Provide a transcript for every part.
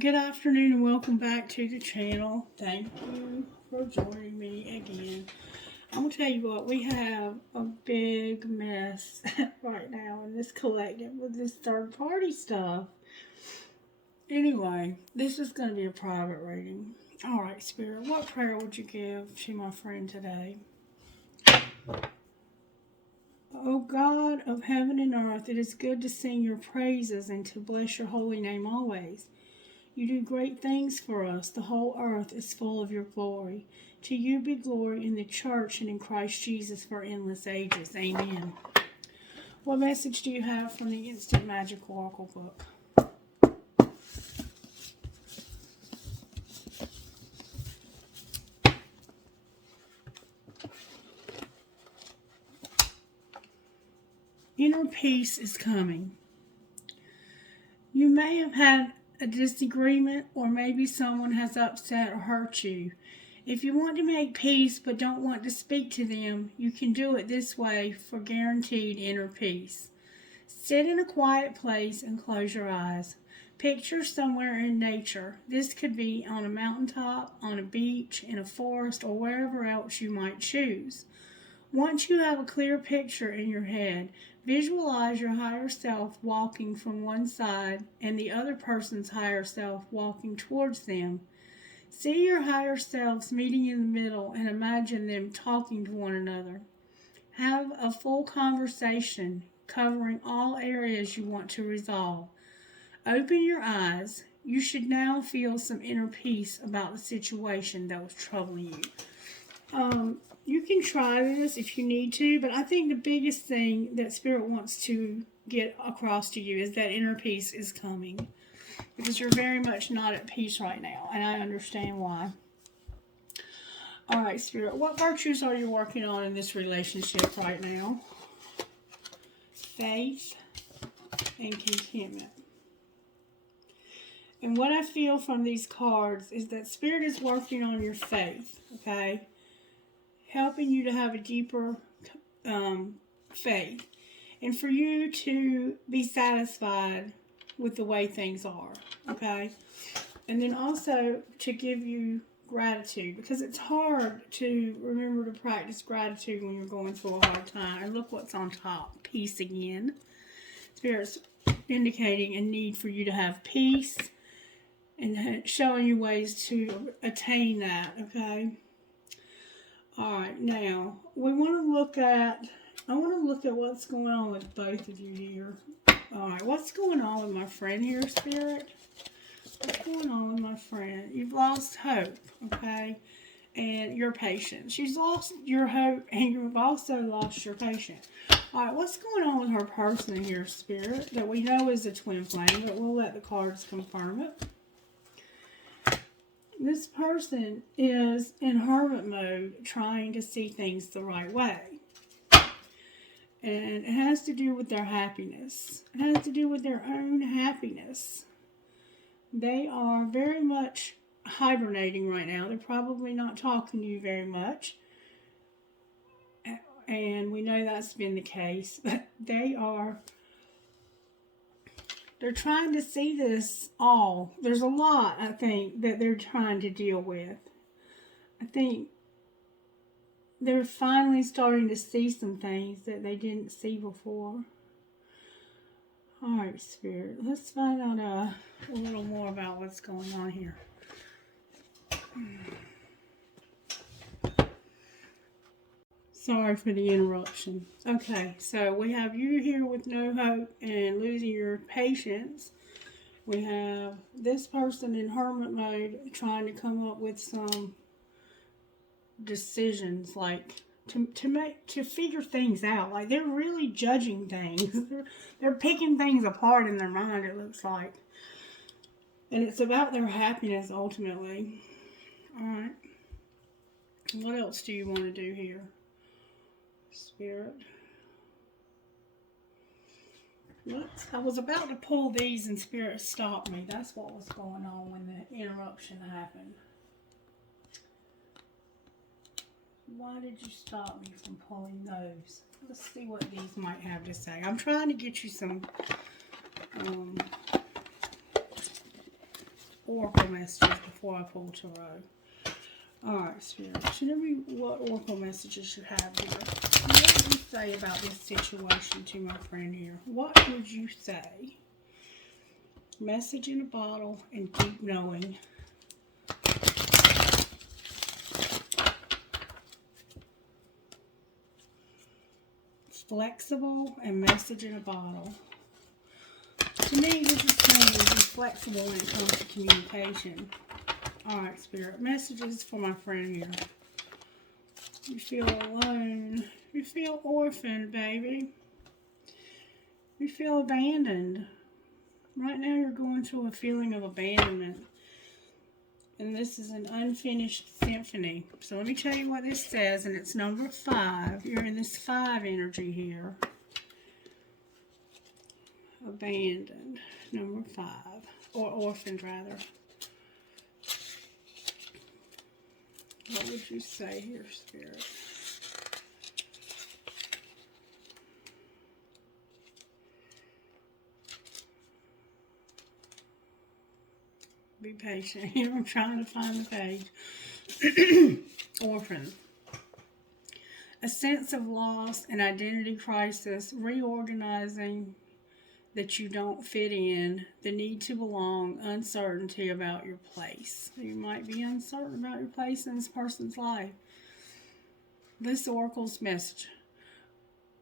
good afternoon and welcome back to the channel. Thank you for joining me again. I'm going to tell you what, we have a big mess right now in this collective with this third party stuff. Anyway, this is going to be a private reading. Alright, Spirit, what prayer would you give to my friend today? O God of heaven and earth, it is good to sing your praises and to bless your holy name always. You do great things for us. The whole earth is full of your glory. To you be glory in the church and in Christ Jesus for endless ages. Amen. What message do you have from the Instant Magic Oracle book? Inner peace is coming. You may have had a disagreement, or maybe someone has upset or hurt you. If you want to make peace but don't want to speak to them, you can do it this way for guaranteed inner peace. Sit in a quiet place and close your eyes. Picture somewhere in nature. This could be on a mountaintop, on a beach, in a forest, or wherever else you might choose. Once you have a clear picture in your head, visualize your higher self walking from one side and the other person's higher self walking towards them. See your higher selves meeting in the middle and imagine them talking to one another. Have a full conversation covering all areas you want to resolve. Open your eyes. You should now feel some inner peace about the situation that was troubling you. You can try this if you need to, but I think the biggest thing that Spirit wants to get across to you is that inner peace is coming. Because you're very much not at peace right now, and I understand why. Alright, Spirit, what virtues are you working on in this relationship right now? Faith and contentment. And what I feel from these cards is that Spirit is working on your faith, okay? Helping you to have a deeper faith. And for you to be satisfied with the way things are, okay? And then also to give you gratitude, because it's hard to remember to practice gratitude when you're going through a hard time. And look what's on top, peace again. Spirit's indicating a need for you to have peace and showing you ways to attain that, okay? Alright, now, I want to look at what's going on with both of you here. Alright, what's going on with my friend here, Spirit? What's going on with my friend? You've lost hope, okay? And your patience. She's lost your hope, and you've also lost your patience. Alright, what's going on with her person here, Spirit, that we know is a twin flame, but we'll let the cards confirm it. This person is in hermit mode, trying to see things the right way. And it has to do with their happiness. It has to do with their own happiness. They are very much hibernating right now. They're probably not talking to you very much. And we know that's been the case. But they're trying to see this all. There's a lot, I think, that they're trying to deal with. I think they're finally starting to see some things that they didn't see before. Alright, Spirit. Let's find out a little more about what's going on here. Sorry for the interruption. Okay, so we have you here with no hope and losing your patience. We have this person in hermit mode trying to come up with some decisions, like to figure things out. Like they're really judging things. They're picking things apart in their mind, it looks like. And it's about their happiness ultimately. Alright. What else do you want to do here, Spirit? I was about to pull these and Spirit stopped me. That's what was going on when the interruption happened. Why did you stop me from pulling those? Let's see what these might have to say. I'm trying to get you some oracle messages before I pull tarot. Alright, Spirit. Show me what oracle messages you have here. What would you say about this situation to my friend here? What would you say? Message in a bottle and deep knowing. Flexible and message in a bottle. To me, this is saying be flexible when it comes to communication. Alright, Spirit. Messages for my friend here. You feel alone. You feel orphaned, baby. You feel abandoned. Right now you're going through a feeling of abandonment. And this is an unfinished symphony. So let me tell you what this says, and it's number 5. You're in this 5 energy here. Abandoned. Number 5. Or orphaned, rather. What would you say here, Spirit? Be patient here. I'm trying to find the page. Orphan. A sense of loss and identity crisis, reorganizing that you don't fit in, the need to belong, uncertainty about your place. You might be uncertain about your place in this person's life. This oracle's message.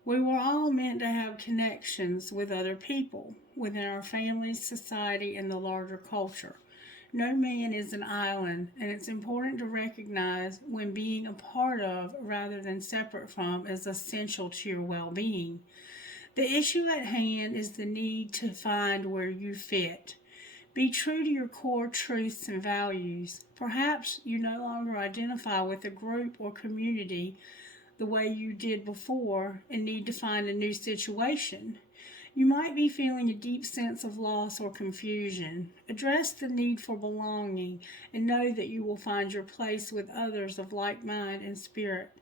We were all meant to have connections with other people within our families, society, and the larger culture. No man is an island, and it's important to recognize when being a part of rather than separate from is essential to your well-being. The issue at hand is the need to find where you fit. Be true to your core truths and values. Perhaps you no longer identify with a group or community the way you did before and need to find a new situation. You might be feeling a deep sense of loss or confusion. Address the need for belonging and know that you will find your place with others of like mind and spirit.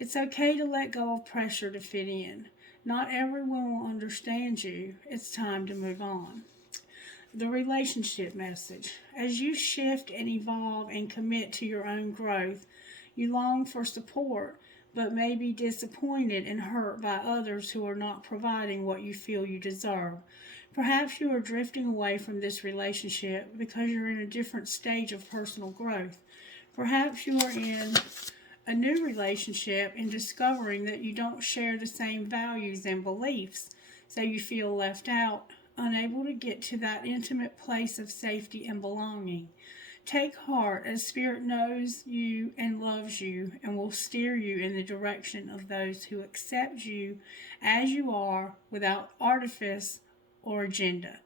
It's okay to let go of pressure to fit in. Not everyone will understand you. It's time to move on. The relationship message. As you shift and evolve and commit to your own growth, you long for support, but may be disappointed and hurt by others who are not providing what you feel you deserve. Perhaps you are drifting away from this relationship because you're in a different stage of personal growth. Perhaps you are in a new relationship and discovering that you don't share the same values and beliefs, so you feel left out, unable to get to that intimate place of safety and belonging. Take heart, as Spirit knows you and loves you and will steer you in the direction of those who accept you as you are without artifice or agenda.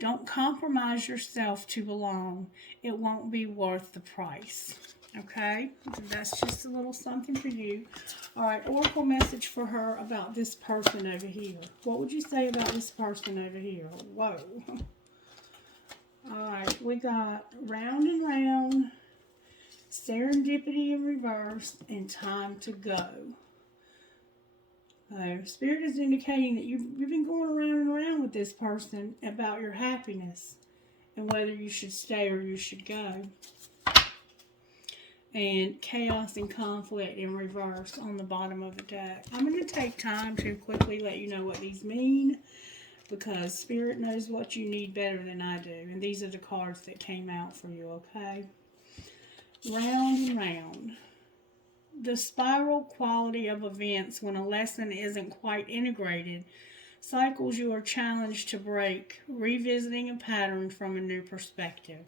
Don't compromise yourself to belong. It won't be worth the price. Okay? That's just a little something for you. Alright, oracle message for her about this person over here. What would you say about this person over here? Whoa. Alright, we got round and round, serendipity in reverse, and time to go. Spirit is indicating that you've been going around and around with this person about your happiness and whether you should stay or you should go. And chaos and conflict in reverse on the bottom of the deck. I'm going to take time to quickly let you know what these mean, because Spirit knows what you need better than I do. And these are the cards that came out for you, okay? Round and round. The spiral quality of events when a lesson isn't quite integrated. Cycles you are challenged to break. Revisiting a pattern from a new perspective.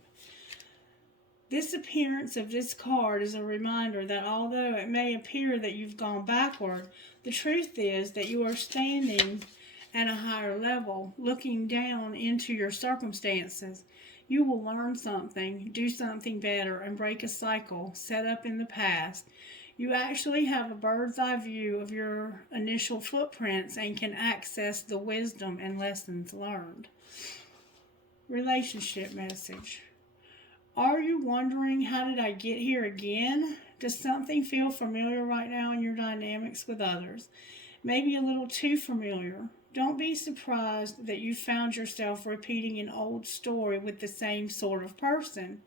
This appearance of this card is a reminder that although it may appear that you've gone backward, the truth is that you are standing at a higher level, looking down into your circumstances. You will learn something, do something better, and break a cycle set up in the past. You actually have a bird's eye view of your initial footprints and can access the wisdom and lessons learned. Relationship message. Are you wondering, how did I get here again? Does something feel familiar right now in your dynamics with others? Maybe a little too familiar. Don't be surprised that you found yourself repeating an old story with the same sort of person,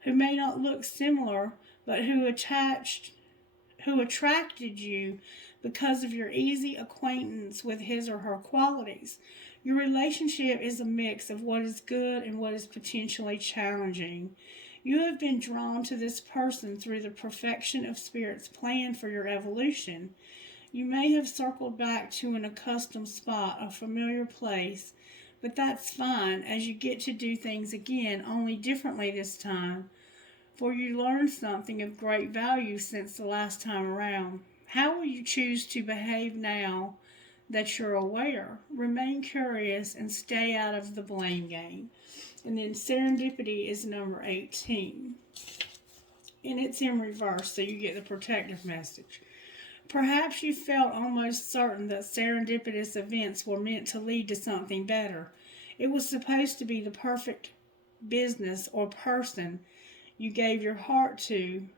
who may not look similar, but who attracted you because of your easy acquaintance with his or her qualities. Your relationship is a mix of what is good and what is potentially challenging. You have been drawn to this person through the perfection of Spirit's plan for your evolution. You may have circled back to an accustomed spot, a familiar place, but that's fine as you get to do things again, only differently this time, for you learned something of great value since the last time around. How will you choose to behave now that you're aware? Remain curious and stay out of the blame game. And then serendipity is number 18. And it's in reverse, so you get the protective message. Perhaps you felt almost certain that serendipitous events were meant to lead to something better. It was supposed to be the perfect business or person you gave your heart to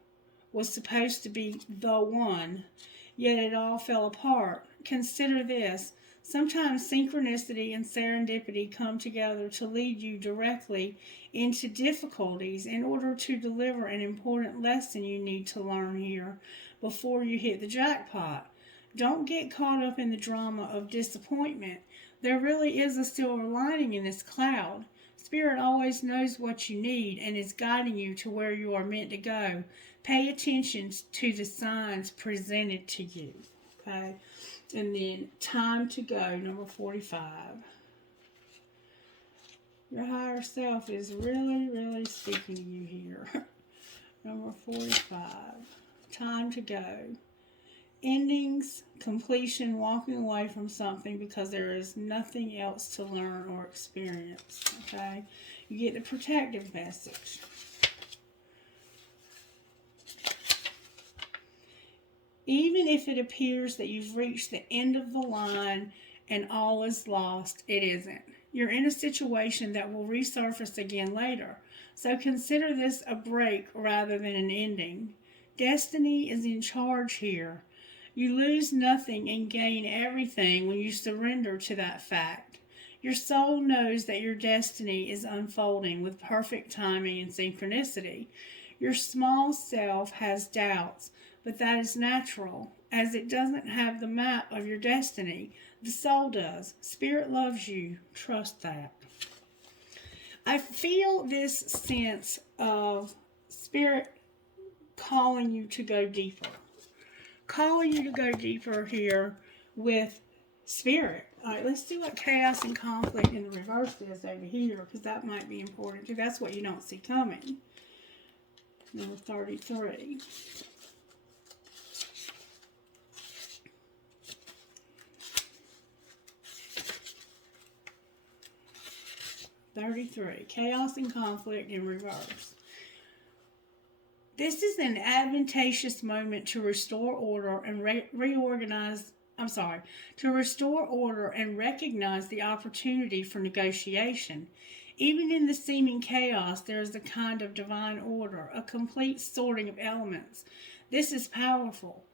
was supposed to be the one, yet it all fell apart. Consider this. Sometimes synchronicity and serendipity come together to lead you directly into difficulties in order to deliver an important lesson you need to learn here before you hit the jackpot. Don't get caught up in the drama of disappointment. There really is a silver lining in this cloud. Spirit always knows what you need and is guiding you to where you are meant to go. Pay attention to the signs presented to you. Okay? And then time to go, number 45. Your higher self is really, really speaking to you here. Number 45. Time to go. Endings, completion, walking away from something because there is nothing else to learn or experience. Okay? You get the protective message. Even if it appears that you've reached the end of the line and all is lost, it isn't. You're in a situation that will resurface again later. So consider this a break rather than an ending. Destiny is in charge here. You lose nothing and gain everything when you surrender to that fact. Your soul knows that your destiny is unfolding with perfect timing and synchronicity. Your small self has doubts, but that is natural, as it doesn't have the map of your destiny. The soul does. Spirit loves you. Trust that. I feel this sense of Spirit calling you to go deeper. Calling you to go deeper here with Spirit. All right, let's see what chaos and conflict in the reverse is over here, because that might be important too. That's what you don't see coming. Number 33. Chaos and conflict in reverse. This is an advantageous moment to restore order and restore order and recognize the opportunity for negotiation. Even in the seeming chaos, there is a kind of divine order, a complete sorting of elements. This is powerful.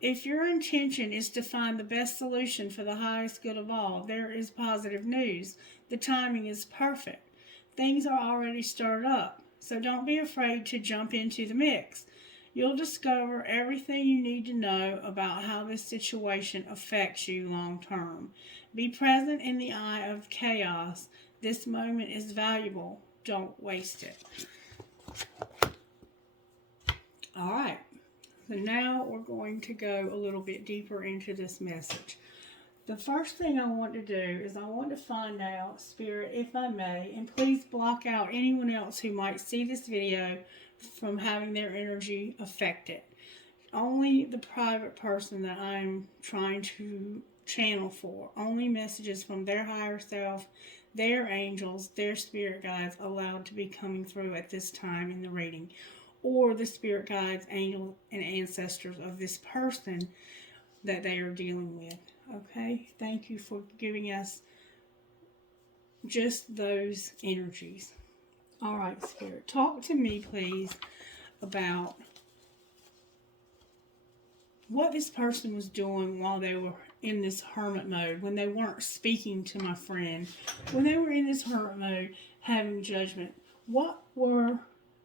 If your intention is to find the best solution for the highest good of all, there is positive news. The timing is perfect. Things are already stirred up, so don't be afraid to jump into the mix. You'll discover everything you need to know about how this situation affects you long term. Be present in the eye of chaos. This moment is valuable. Don't waste it. All right. So now we're going to go a little bit deeper into this message. The first thing I want to do is I want to find out, Spirit, if I may, and please block out anyone else who might see this video from having their energy affected. Only the private person that I'm trying to channel for. Only messages from their higher self, their angels, their spirit guides allowed to be coming through at this time in the reading. Or the spirit guides, angels, and ancestors of this person that they are dealing with. Okay? Thank you for giving us just those energies. All right, Spirit. Talk to me, please, about what this person was doing while they were in this hermit mode, when they weren't speaking to my friend, when they were in this hermit mode having judgment, what were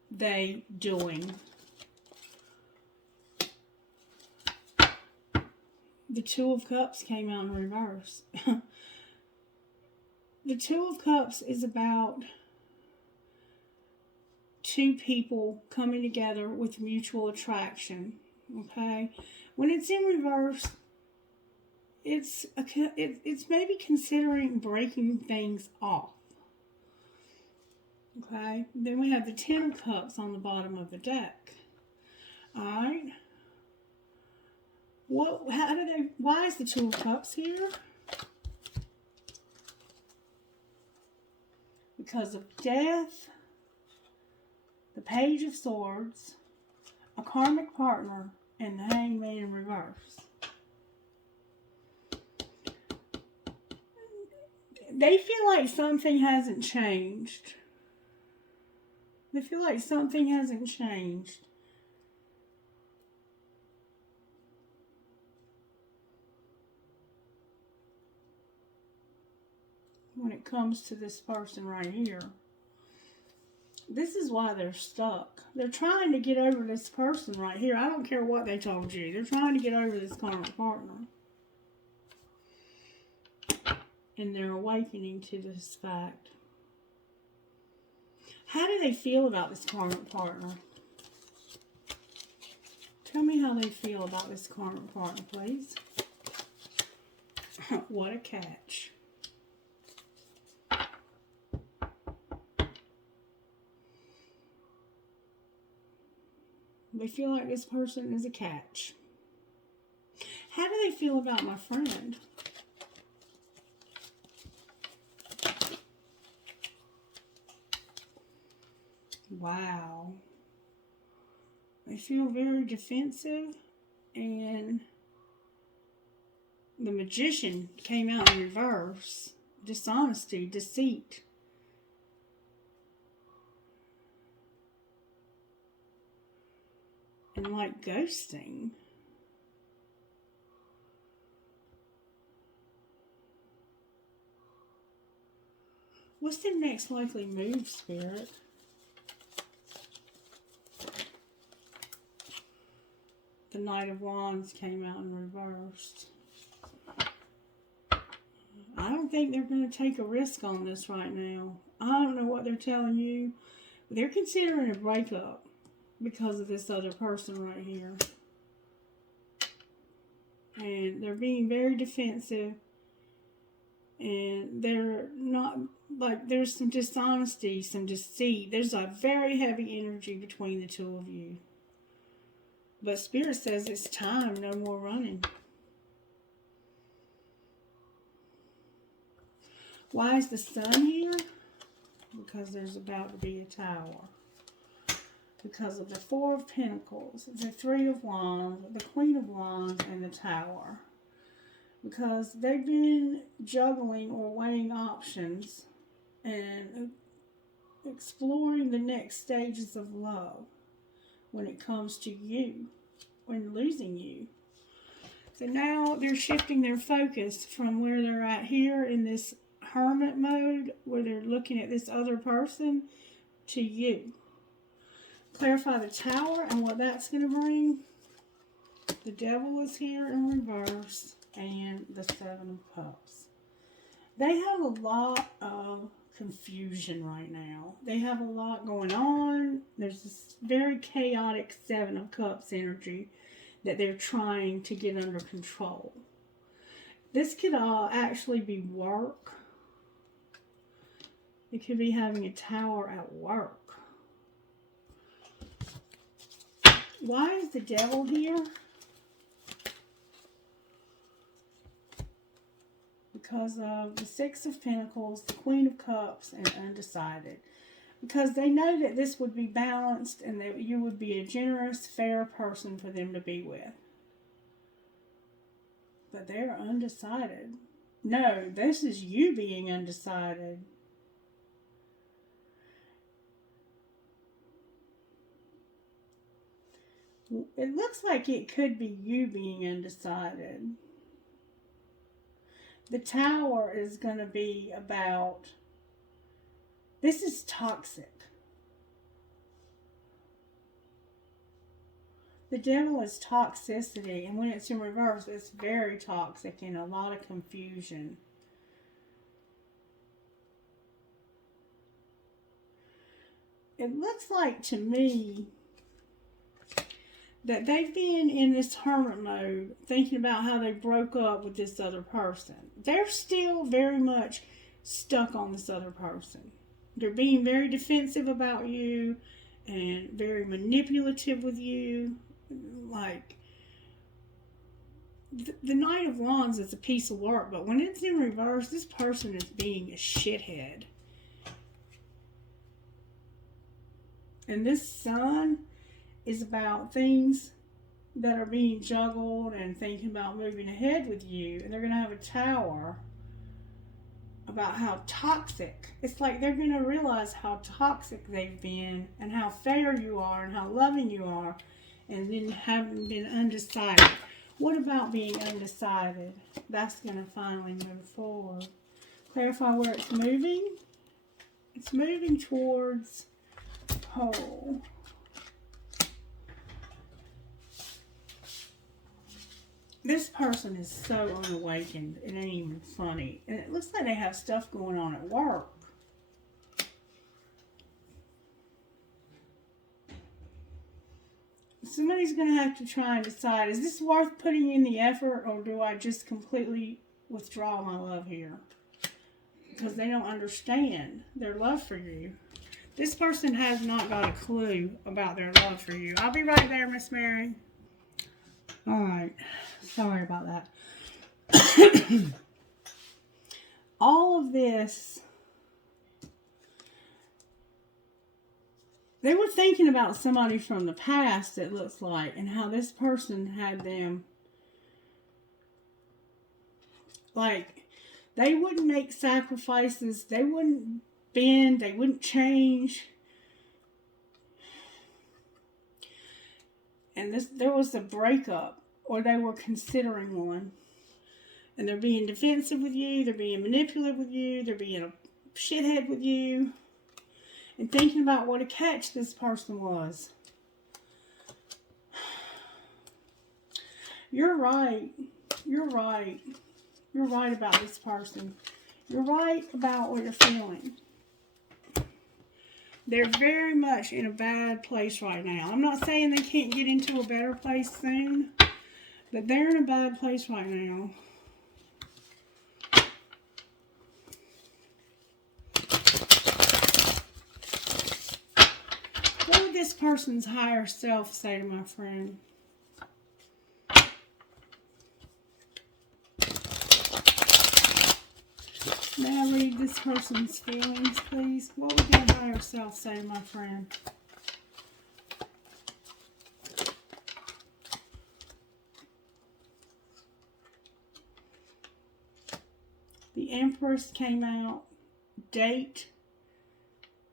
they doing? The Two of Cups came out in reverse. The Two of Cups is about two people coming together with mutual attraction. Okay? When it's in reverse, it's maybe considering breaking things off. Okay? Then we have the Ten of Cups on the bottom of the deck. Alright? Why is the Two of Cups here? Because of death, the Page of Swords, a karmic partner, and the Hangman in reverse. They feel like something hasn't changed. They feel like something hasn't changed. When it comes to this person right here. This is why they're stuck. They're trying to get over this person right here. I don't care what they told you. They're trying to get over this karmic partner. And they're awakening to this fact. How do they feel about this karmic partner? Tell me how they feel about this karmic partner, please. What a catch. They feel like this person is a catch. How do they feel about my friend? Wow. They feel very defensive, and the Magician came out in reverse. Dishonesty, deceit. And like ghosting. What's their next likely move, Spirit? The Knight of Wands came out in reverse. I don't think they're going to take a risk on this right now. I don't know what they're telling you. They're considering a breakup because of this other person right here. And they're being very defensive. And they're not, like, there's some dishonesty, some deceit. There's a very heavy energy between the two of you. But Spirit says it's time, no more running. Why is the Sun here? Because there's about to be a Tower. Because of the Four of Pentacles, the Three of Wands, the Queen of Wands, and the Tower. Because they've been juggling or weighing options and exploring the next stages of love when it comes to you, when losing you. So now they're shifting their focus from where they're at here in this hermit mode, where they're looking at this other person, to you. Clarify the Tower and what that's going to bring. The Devil is here in reverse, and the Seven of Cups. They have a lot of confusion right now. They have a lot going on. There's this very chaotic Seven of Cups energy that they're trying to get under control. This could actually be work. It could be having a Tower at work. Why is the Devil here? Because of the Six of Pentacles, the Queen of Cups, and undecided. Because they know that this would be balanced and that you would be a generous, fair person for them to be with. But they're undecided. No, this is you being undecided. It looks like it could be you being undecided. The Tower is going to be about, this is toxic. The Devil is toxicity, and when it's in reverse, it's very toxic and a lot of confusion. It looks like to me that they've been in this hermit mode thinking about how they broke up with this other person. They're still very much stuck on this other person. They're being very defensive about you and very manipulative with you. Like, the Knight of Wands is a piece of work, but when it's in reverse, this person is being a shithead. And this Sun is about things that are being juggled and thinking about moving ahead with you. And they're going to have a Tower about how toxic. It's like they're going to realize how toxic they've been and how fair you are and how loving you are, and then having been undecided. What about being undecided? That's going to finally move forward. Clarify where it's moving. It's moving towards Pole. This person is so unawakened, it ain't even funny. And it looks like they have stuff going on at work. Somebody's going to have to try and decide, is this worth putting in the effort, or do I just completely withdraw my love here? Because they don't understand their love for you. This person has not got a clue about their love for you. I'll be right there, Miss Mary. Alright. Sorry about that. All of this, they were thinking about somebody from the past, it looks like, and how this person had them, like, they wouldn't make sacrifices, they wouldn't bend, they wouldn't change. And there was a breakup, or they were considering one. And they're being defensive with you, they're being manipulative with you, they're being a shithead with you. And thinking about what a catch this person was. You're right. You're right. You're right about this person. You're right about what you're feeling. They're very much in a bad place right now. I'm not saying they can't get into a better place soon, but they're in a bad place right now. What would this person's higher self say to my friend? May I read this person's feelings, please? What would their higher self say to my friend? The Empress came out. Date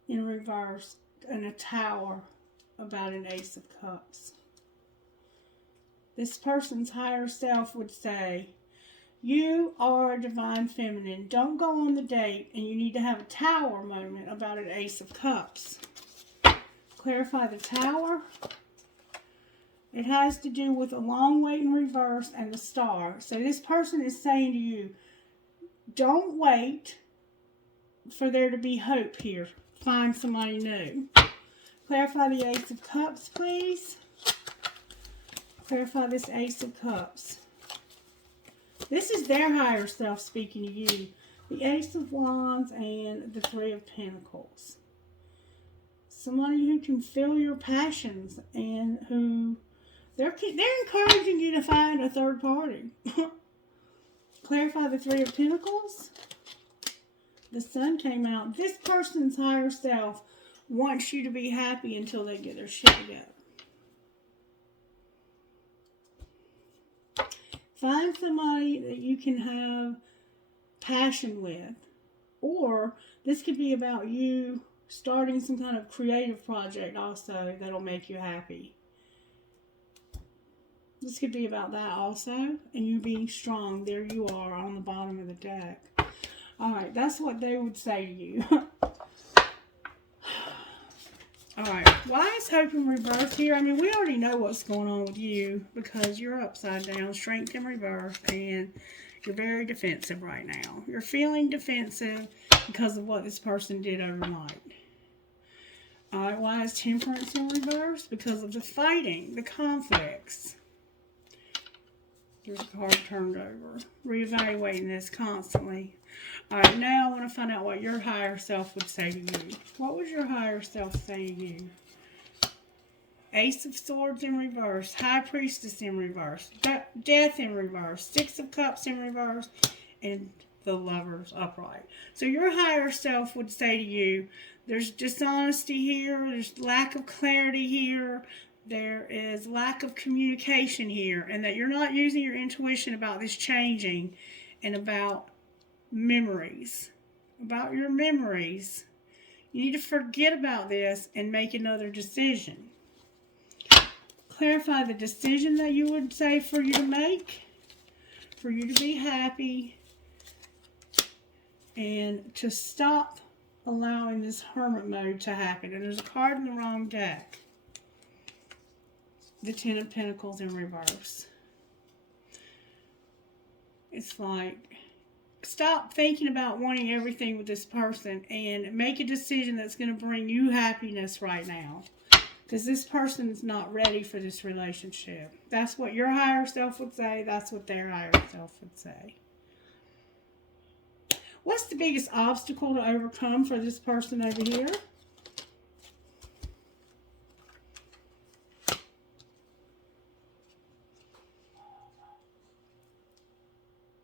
in reverse. And a Tower about an Ace of Cups. This person's higher self would say, you are a divine feminine. Don't go on the date, and you need to have a Tower moment about an Ace of Cups. Clarify the Tower. It has to do with a long wait in reverse and the Star. So this person is saying to you, don't wait for there to be hope here. Find somebody new. Clarify the Ace of Cups, please. Clarify this Ace of Cups. This is their higher self speaking to you. The Ace of Wands and the Three of Pentacles. Somebody who can feel your passions and who they're encouraging you to find a third party. Clarify the Three of Pentacles. The Sun came out. This person's higher self wants you to be happy until they get their shit together. Find somebody that you can have passion with. Or this could be about you starting some kind of creative project also that'll make you happy. This could be about that also. And you being strong. There you are on the bottom of the deck. Alright, that's what they would say to you. Alright, why is hope in reverse here? I mean, we already know what's going on with you because you're upside down, strength in reverse, and you're very defensive right now. You're feeling defensive because of what this person did overnight. Alright, why is temperance in reverse? Because of the fighting, the conflicts. There's a card turned over. Reevaluating this constantly. Alright, now I want to find out what your higher self would say to you. What would your higher self say to you? Ace of Swords in reverse. High Priestess in reverse. Death in reverse. Six of Cups in reverse. And the Lovers upright. So your higher self would say to you, there's dishonesty here. There's lack of clarity here. There is lack of communication here. And that you're not using your intuition about this changing. And about memories. About your memories. You need to forget about this and make another decision. Clarify the decision that you would say for you to make. For you to be happy. And to stop allowing this hermit mode to happen. And there's a card in the wrong deck. The Ten of Pentacles in reverse. It's like, stop thinking about wanting everything with this person and make a decision that's going to bring you happiness right now. Because this person is not ready for this relationship. That's what your higher self would say. That's what their higher self would say. What's the biggest obstacle to overcome for this person over here?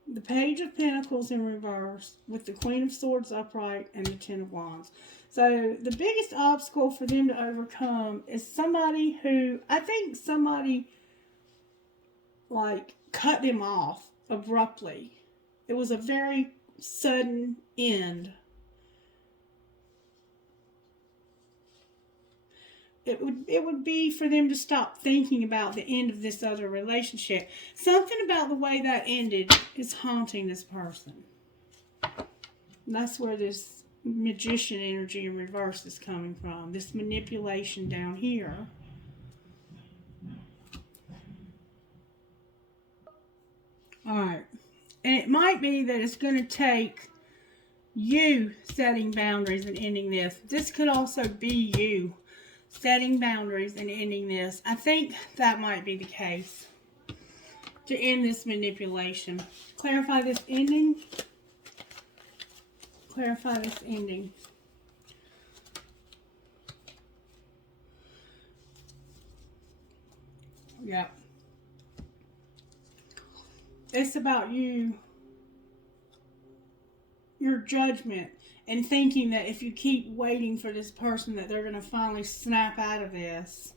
The Page of Pentacles in reverse with the Queen of Swords upright and the Ten of Wands. So the biggest obstacle for them to overcome is somebody who, I think somebody like cut them off abruptly. It was a very sudden end. It would be for them to stop thinking about the end of this other relationship. Something about the way that ended is haunting this person. And that's where this Magician energy in reverse is coming from. This manipulation down here. Alright. And it might be that it's going to take you setting boundaries and ending this. This could also be you setting boundaries and ending this. I think that might be the case. To end this manipulation. Clarify this ending. Clarify this ending. Yeah. It's about you, your judgment, and thinking that if you keep waiting for this person that they're going to finally snap out of this.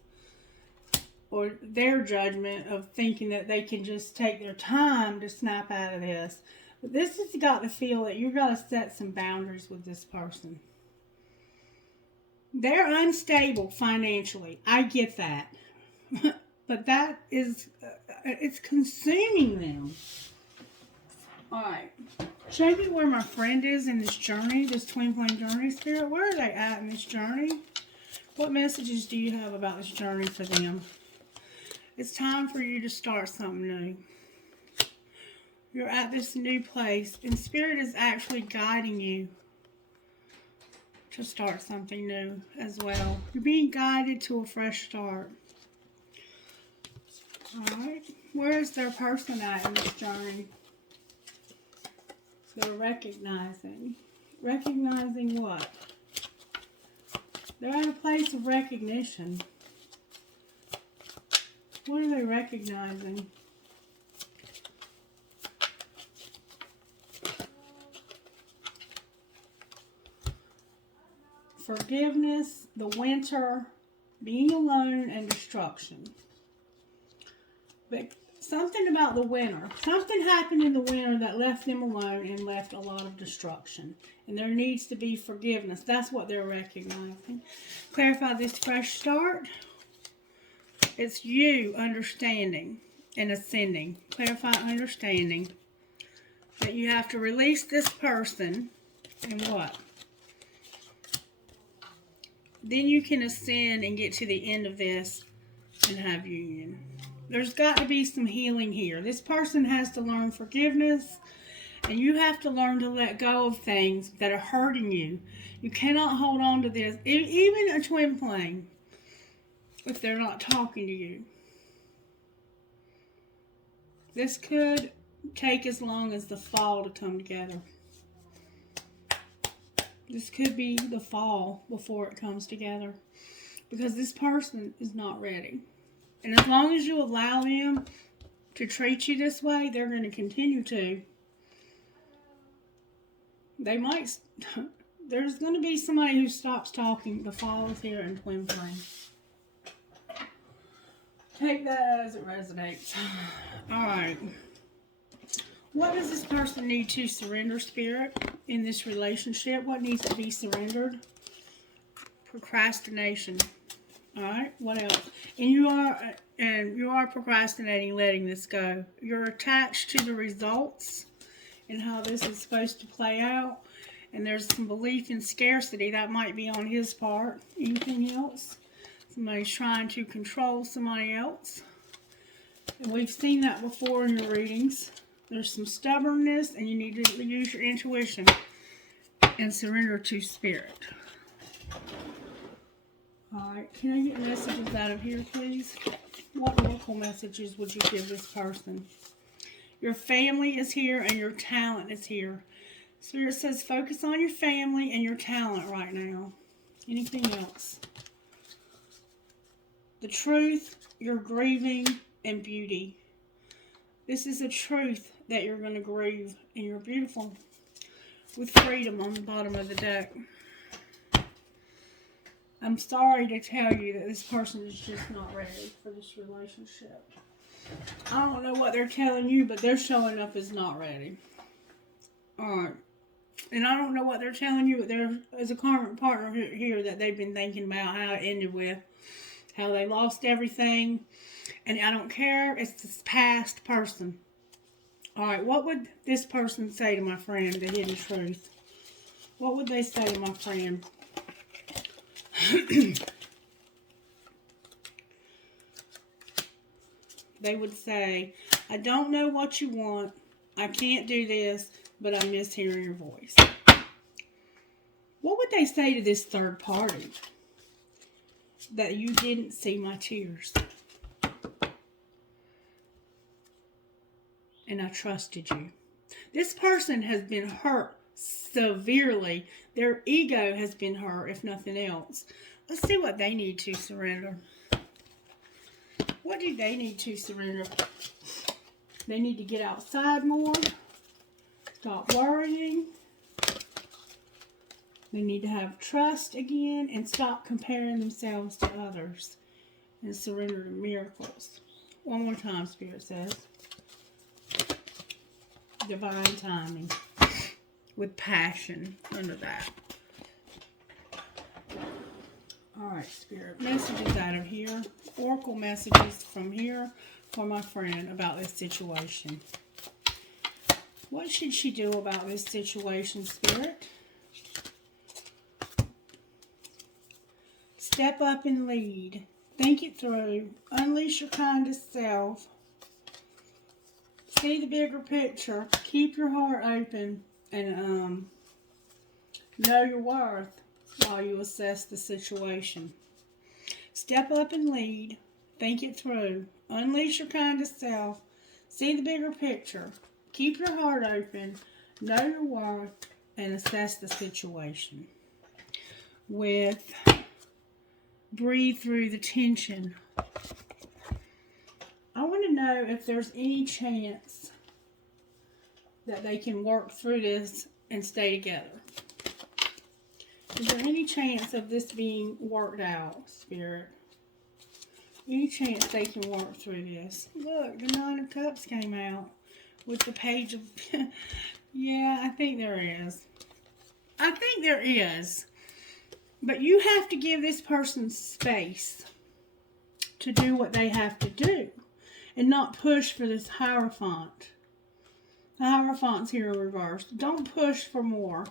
Or their judgment of thinking that they can just take their time to snap out of this. But this has got the feel that you've got to set some boundaries with this person. They're unstable financially. I get that. But that is, it's consuming them. Alright. Show me where my friend is in this journey, this twin flame journey, Spirit. Where are they at in this journey? What messages do you have about this journey for them? It's time for you to start something new. You're at this new place, and Spirit is actually guiding you to start something new as well. You're being guided to a fresh start. Alright, where is their person at in this journey? They're recognizing. Recognizing what? They're in a place of recognition. What are they recognizing? Forgiveness, the winter, being alone, and destruction. But something about the winter. Something happened in the winter that left them alone and left a lot of destruction. And there needs to be forgiveness. That's what they're recognizing. Clarify this fresh start. It's you understanding. and ascending. Clarify understanding. That you have to release this person. And what? Then you can ascend and get to the end of this and have union. There's got to be some healing here. This person has to learn forgiveness. And you have to learn to let go of things that are hurting you. You cannot hold on to this. Even a twin flame. If they're not talking to you. This could take as long as the fall to come together. This could be the fall before it comes together. Because this person is not ready. And as long as you allow them to treat you this way, they're going to continue to. They might, there's going to be somebody who stops talking. The fall is here in twin flame. Take that as it resonates. Alright. What does this person need to surrender, Spirit, in this relationship? What needs to be surrendered? Procrastination. Alright, what else? And you are procrastinating, letting this go. You're attached to the results and how this is supposed to play out. And there's some belief in scarcity. That might be on his part. Anything else? Somebody's trying to control somebody else. And we've seen that before in your readings. There's some stubbornness, and you need to use your intuition and surrender to Spirit. Alright, can I get messages out of here, please? What local messages would you give this person? Your family is here, and your talent is here. Spirit says focus on your family and your talent right now. Anything else? The truth, your grieving, and beauty. This is a truth that you're going to grieve, and you're beautiful. With freedom on the bottom of the deck. I'm sorry to tell you that this person is just not ready for this relationship. I don't know what they're telling you, but they're showing up as not ready. Alright. And I don't know what they're telling you, but there is a karmic partner here that they've been thinking about how it ended with. How they lost everything. And I don't care. It's this past person. Alright, what would this person say to my friend, the hidden truth? What would they say to my friend? They would say, I don't know what you want. I can't do this, but I miss hearing your voice. What would they say to this third party? That you didn't see my tears. And I trusted you. This person has been hurt severely. Their ego has been hurt, if nothing else. Let's see what they need to surrender. What do they need to surrender? They need to get outside more. Stop worrying. They need to have trust again and stop comparing themselves to others. And surrender to miracles. One more time, Spirit says. Divine timing. With passion under that. Alright, Spirit. Messages out of here. Oracle messages from here for my friend about this situation. What should she do about this situation, Spirit? Step up and lead. Think it through. Unleash your kindest self. See the bigger picture. Keep your heart open. And know your worth while you assess the situation. Step up and lead. Think it through. Unleash your kindest self. See the bigger picture. Keep your heart open. Know your worth. And assess the situation. With breathe through the tension. I want to know if there's any chance that they can work through this and stay together. Is there any chance of this being worked out, Spirit? Any chance they can work through this? Look, the Nine of Cups came out with the Page of... Yeah, I think there is. I think there is. But you have to give this person space to do what they have to do. and not push for this Hierophant. The Hierophant's here reversed. Don't push for more.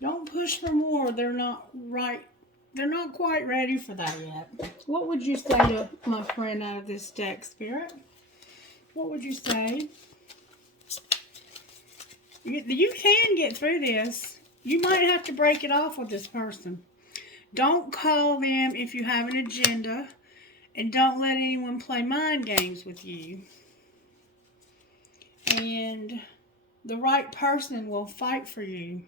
Don't push for more. They're not right. They're not quite ready for that yet. What would you say to my friend out of this deck, Spirit? What would you say? You can get through this. You might have to break it off with this person. Don't call them if you have an agenda, and don't let anyone play mind games with you. And the right person will fight for you.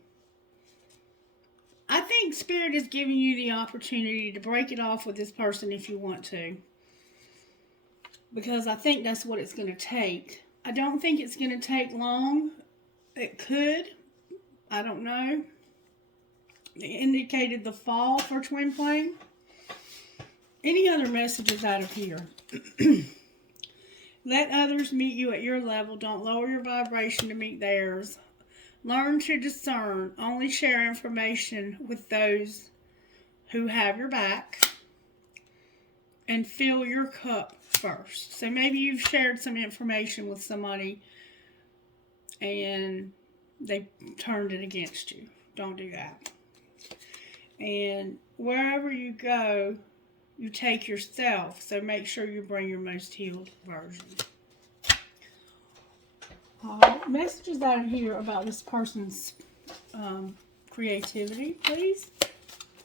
I think Spirit is giving you the opportunity to break it off with this person if you want to. Because I think that's what it's going to take. I don't think it's going to take long. It could. I don't know. It indicated the fall for Twin Flame. Any other messages out of here? Let others meet you at your level. Don't lower your vibration to meet theirs. Learn to discern. Only share information with those who have your back. And fill your cup first. So maybe you've shared some information with somebody and they turned it against you. Don't do that. And wherever you go, you take yourself. So make sure you bring your most healed version. Messages out of here about this person's creativity, please.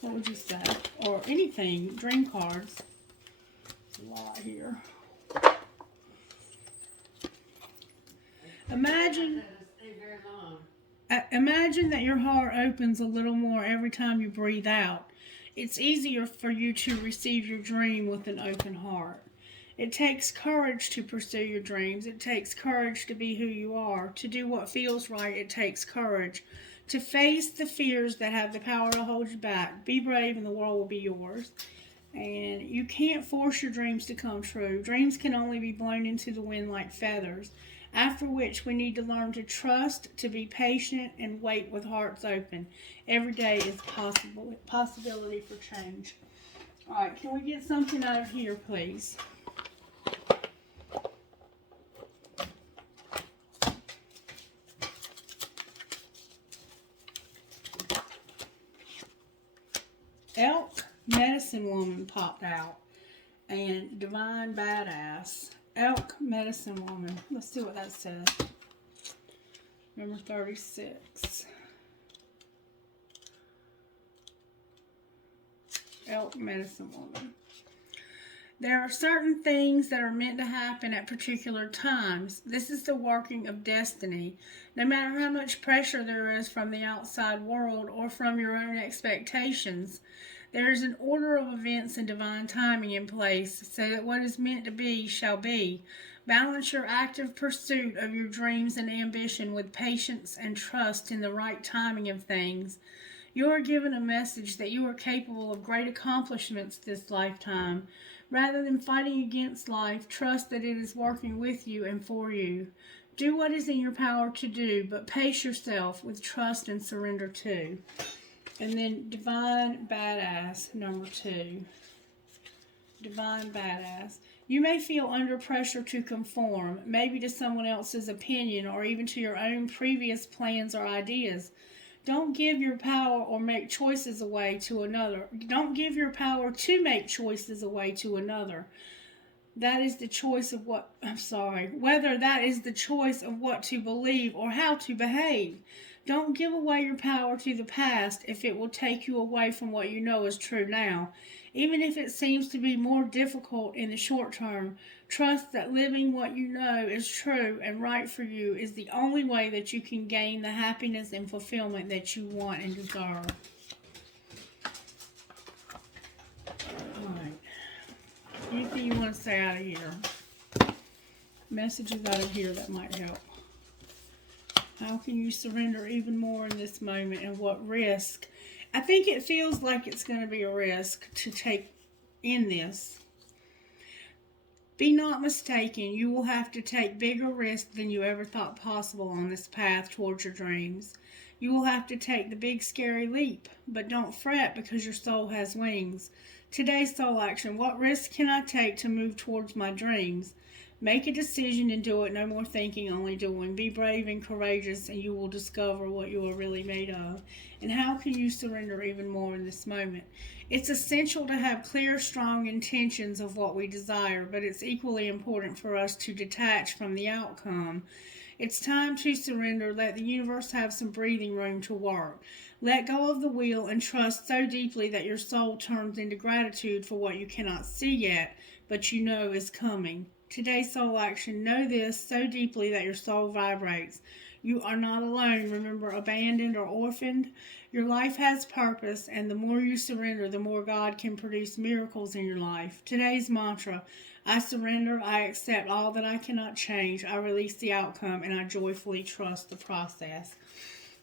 What would you say? Or anything. Dream cards. There's a lot here. Imagine that your heart opens a little more every time you breathe out. It's easier for you to receive your dream with an open heart. It takes courage to pursue your dreams. It takes courage to be who you are. To do what feels right, it takes courage. To face the fears that have the power to hold you back. Be brave and the world will be yours. And you can't force your dreams to come true. Dreams can only be blown into the wind like feathers. After which we need to learn to trust, to be patient, and wait with hearts open. Every day is possibility for change. Alright, can we get something out of here, please? Elk Medicine Woman popped out. And Divine Badass. Elk Medicine Woman. Let's see what that says. Number 36. Elk Medicine Woman. There are certain things that are meant to happen at particular times. This is the working of destiny. No matter how much pressure there is from the outside world or from your own expectations, there is an order of events and divine timing in place so that what is meant to be shall be. Balance your active pursuit of your dreams and ambition with patience and trust in the right timing of things. You are given a message that you are capable of great accomplishments this lifetime. Rather than fighting against life, trust that it is working with you and for you. Do what is in your power to do, but pace yourself with trust and surrender too. And then Divine Badass, number 2. Divine Badass. You may feel under pressure to conform, maybe to someone else's opinion or even to your own previous plans or ideas. Don't give your power or make choices away to another. Don't give your power to make choices away to another. That is the choice of whether that is the choice of what to believe or how to behave. Don't give away your power to the past if it will take you away from what you know is true now. Even if it seems to be more difficult in the short term, trust that living what you know is true and right for you is the only way that you can gain the happiness and fulfillment that you want and deserve. Alright. Anything you want to say out of here? Messages out of here that might help. How can you surrender even more in this moment, and what risk? I think it feels like it's going to be a risk to take in this. Be not mistaken, you will have to take bigger risks than you ever thought possible on this path towards your dreams. You will have to take the big scary leap, but don't fret because your soul has wings. Today's soul action: what risks can I take to move towards my dreams? Make a decision and do it. No more thinking, only doing. Be brave and courageous, and you will discover what you are really made of. And how can you surrender even more in this moment? It's essential to have clear, strong intentions of what we desire, but it's equally important for us to detach from the outcome. It's time to surrender. Let the universe have some breathing room to work. Let go of the wheel and trust so deeply that your soul turns into gratitude for what you cannot see yet, but you know is coming. Today's soul action, know this so deeply that your soul vibrates. You are not alone. Remember, abandoned or orphaned. Your life has purpose, and the more you surrender, the more God can produce miracles in your life. Today's mantra, I surrender, I accept all that I cannot change, I release the outcome, and I joyfully trust the process.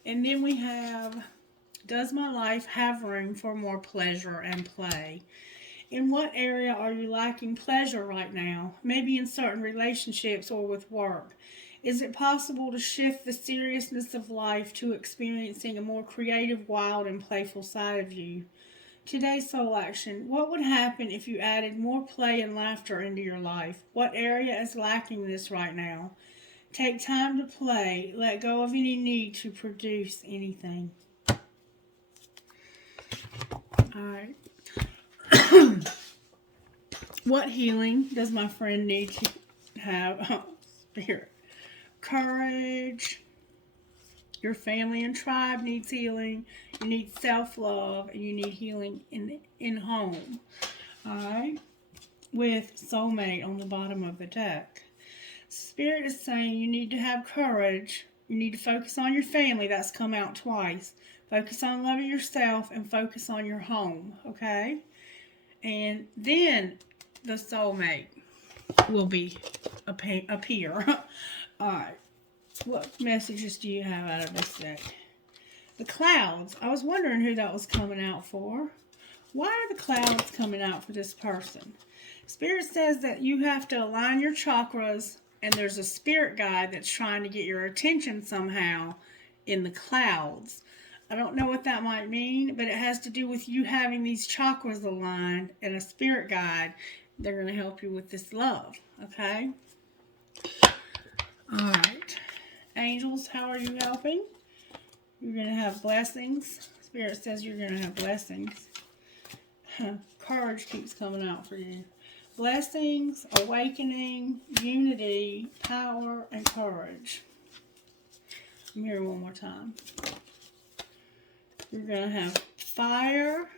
And then we have, does my life have room for more pleasure and play? In what area are you lacking pleasure right now? Maybe in certain relationships or with work. Is it possible to shift the seriousness of life to experiencing a more creative, wild, and playful side of you? Today's soul action. What would happen if you added more play and laughter into your life? What area is lacking this right now? Take time to play. Let go of any need to produce anything. Alright. What healing does my friend need to have? Oh, spirit. Courage. Your family and tribe needs healing. You need self-love, and you need healing in home. Alright? With soulmate on the bottom of the deck. Spirit is saying you need to have courage. You need to focus on your family. That's come out twice. Focus on loving yourself and focus on your home. Okay? And then the soulmate will appear. Alright. What messages do you have out of this deck? The clouds. I was wondering who that was coming out for. Why are the clouds coming out for this person? Spirit says that you have to align your chakras, and there's a spirit guide that's trying to get your attention somehow in the clouds. I don't know what that might mean, but it has to do with you having these chakras aligned and a spirit guide. They're going to help you with this love, okay? All right. Angels, how are you helping? You're going to have blessings. Spirit says you're going to have blessings. Courage keeps coming out for you. Blessings, awakening, unity, power, and courage. I'm here one more time. You're going to have fire,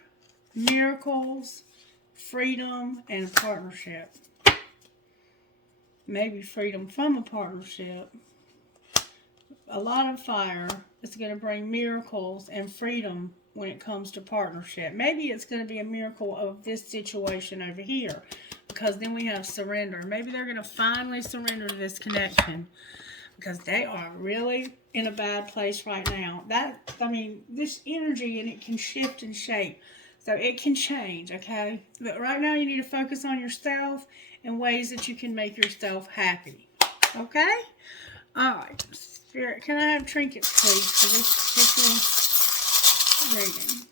miracles, freedom, and a partnership. Maybe freedom from a partnership. A lot of fire. It's going to bring miracles and freedom when it comes to partnership. Maybe it's going to be a miracle of this situation over here, because then we have surrender. Maybe they're going to finally surrender to this connection, because they are really in a bad place right now. This energy, and it can shift and shape. So it can change, okay? But right now you need to focus on yourself and ways that you can make yourself happy. Okay? Alright. Spirit, can I have trinkets, please, for this particular reading?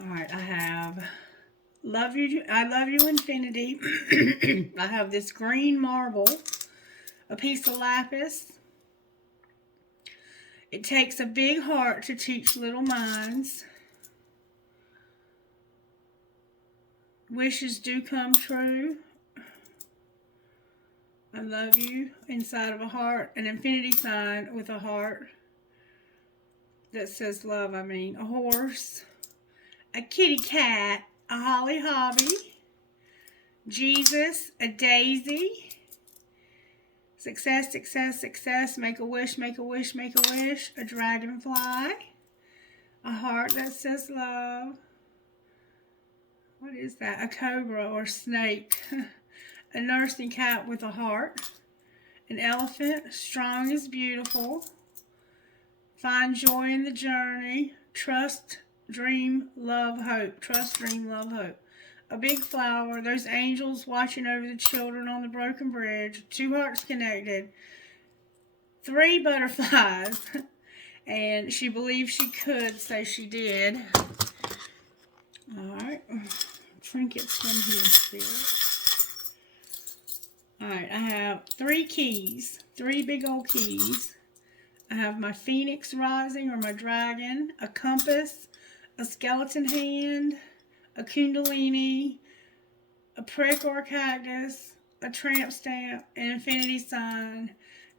Alright, I have I love you infinity. I have this green marble, a piece of lapis. It takes a big heart to teach little minds. Wishes do come true. I love you inside of a heart. An infinity sign with a heart that says love, a horse. A kitty cat. A holly hobby. Jesus. A daisy. Success, success, success. Make a wish, make a wish, make a wish. A dragonfly. A heart that says love. What is that? A cobra or snake. A nursing cat with a heart. An elephant. Strong is beautiful. Find joy in the journey. Trust, dream, love, hope. Trust, dream, love, hope. A big flower. Those angels watching over the children on the broken bridge. 2 hearts connected. 3 butterflies. And she believed she could, so she did. Alright. Trinkets from here, Spirit. Alright, I have 3 keys. 3 big old keys. I have my phoenix rising or my dragon, a compass, a skeleton hand, a kundalini, a prick or a cactus, a tramp stamp, an infinity sign,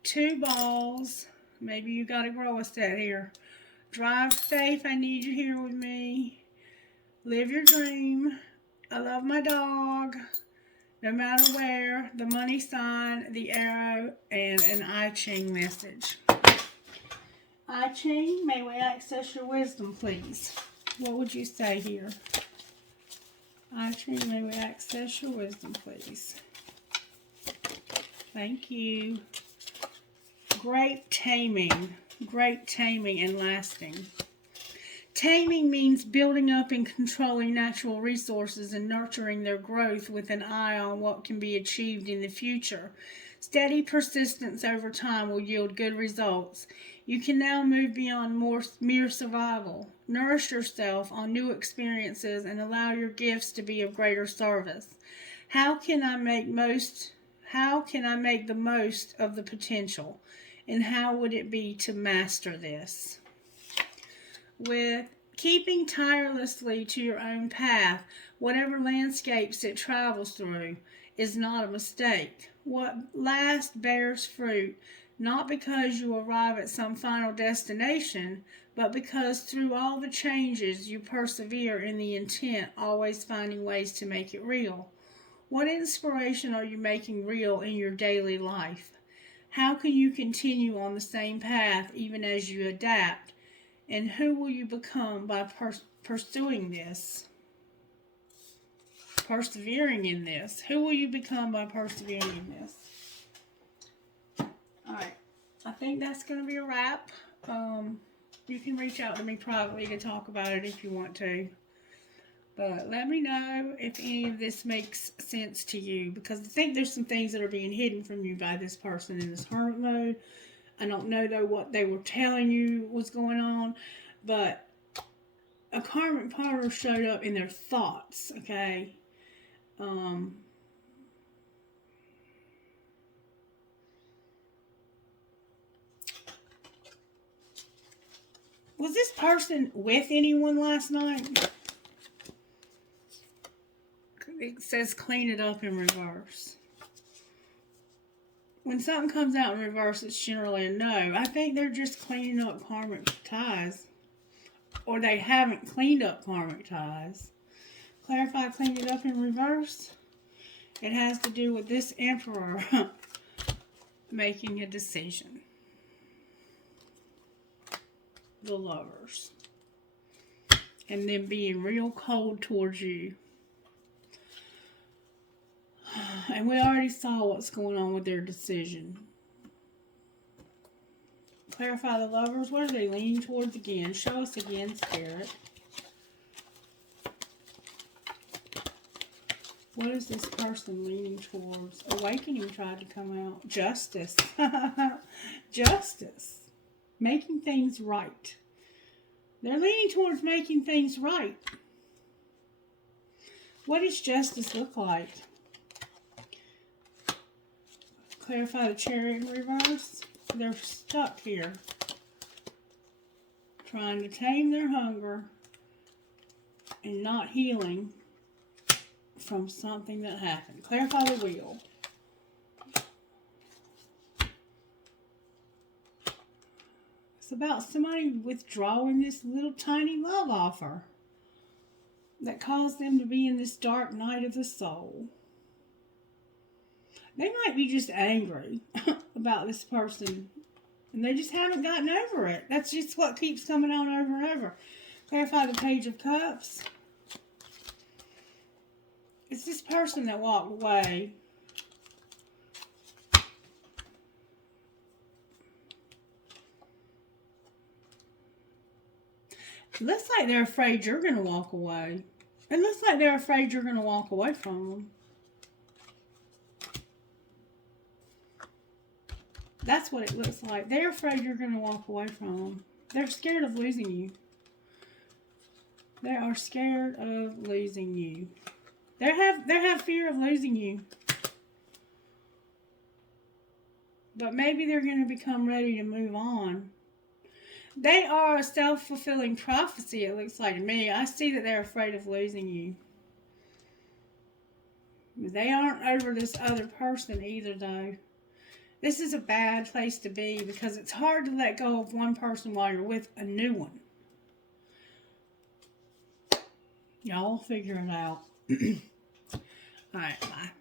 2 balls. Maybe you got to grow a set here. Drive safe, I need you here with me. Live your dream. I love my dog. No matter where. The money sign, the arrow, and an I Ching message. I Ching, may we access your wisdom, please? What would you say here? I Ching, may we access your wisdom, please? Thank you. Great taming and lasting. Taming means building up and controlling natural resources and nurturing their growth with an eye on what can be achieved in the future. Steady persistence over time will yield good results. You can now move beyond mere survival. Nourish yourself on new experiences and allow your gifts to be of greater service. How can I make the most of the potential? And how would it be to master this? With keeping tirelessly to your own path, whatever landscapes it travels through, is not a mistake. What lasts bears fruit, not because you arrive at some final destination, but because through all the changes you persevere in the intent, always finding ways to make it real. What inspiration are you making real in your daily life? How can you continue on the same path even as you adapt? And who will you become by pursuing this? Persevering in this. Who will you become by persevering in this? Alright. I think that's going to be a wrap. You can reach out to me privately to talk about it if you want to. But let me know if any of this makes sense to you. Because I think there's some things that are being hidden from you by this person in this hermit mode. I don't know, though, what they were telling you was going on, but a karmic partner showed up in their thoughts, okay? Was this person with anyone last night? It says clean it up in reverse. When something comes out in reverse, it's generally a no. I think they're just cleaning up karmic ties. Or they haven't cleaned up karmic ties. Clarify, clean it up in reverse. It has to do with this emperor making a decision. The lovers. And them being real cold towards you. And we already saw what's going on with their decision. Clarify the lovers. What are they leaning towards again? Show us again, Spirit. What is this person leaning towards? Awakening tried to come out. Justice. Justice. Making things right. They're leaning towards making things right. What does justice look like? Clarify the Chariot in reverse. They're stuck here. Trying to tame their hunger and not healing from something that happened. Clarify the Wheel. It's about somebody withdrawing this little tiny love offer that caused them to be in this dark night of the soul. They might be just angry about this person. And they just haven't gotten over it. That's just what keeps coming on over and over. Clarify the Page of Cups. It's this person that walked away. It looks like they're afraid you're going to walk away. It looks like they're afraid you're going to walk away from them. That's what it looks like. They're afraid you're going to walk away from them. They're scared of losing you. They are scared of losing you. They have fear of losing you. but maybe they're going to become ready to move on. They are a self-fulfilling prophecy, it looks like to me. I see that they're afraid of losing you. They aren't over this other person either, though. This is a bad place to be because it's hard to let go of one person while you're with a new one. Y'all figure it out. Alright, bye.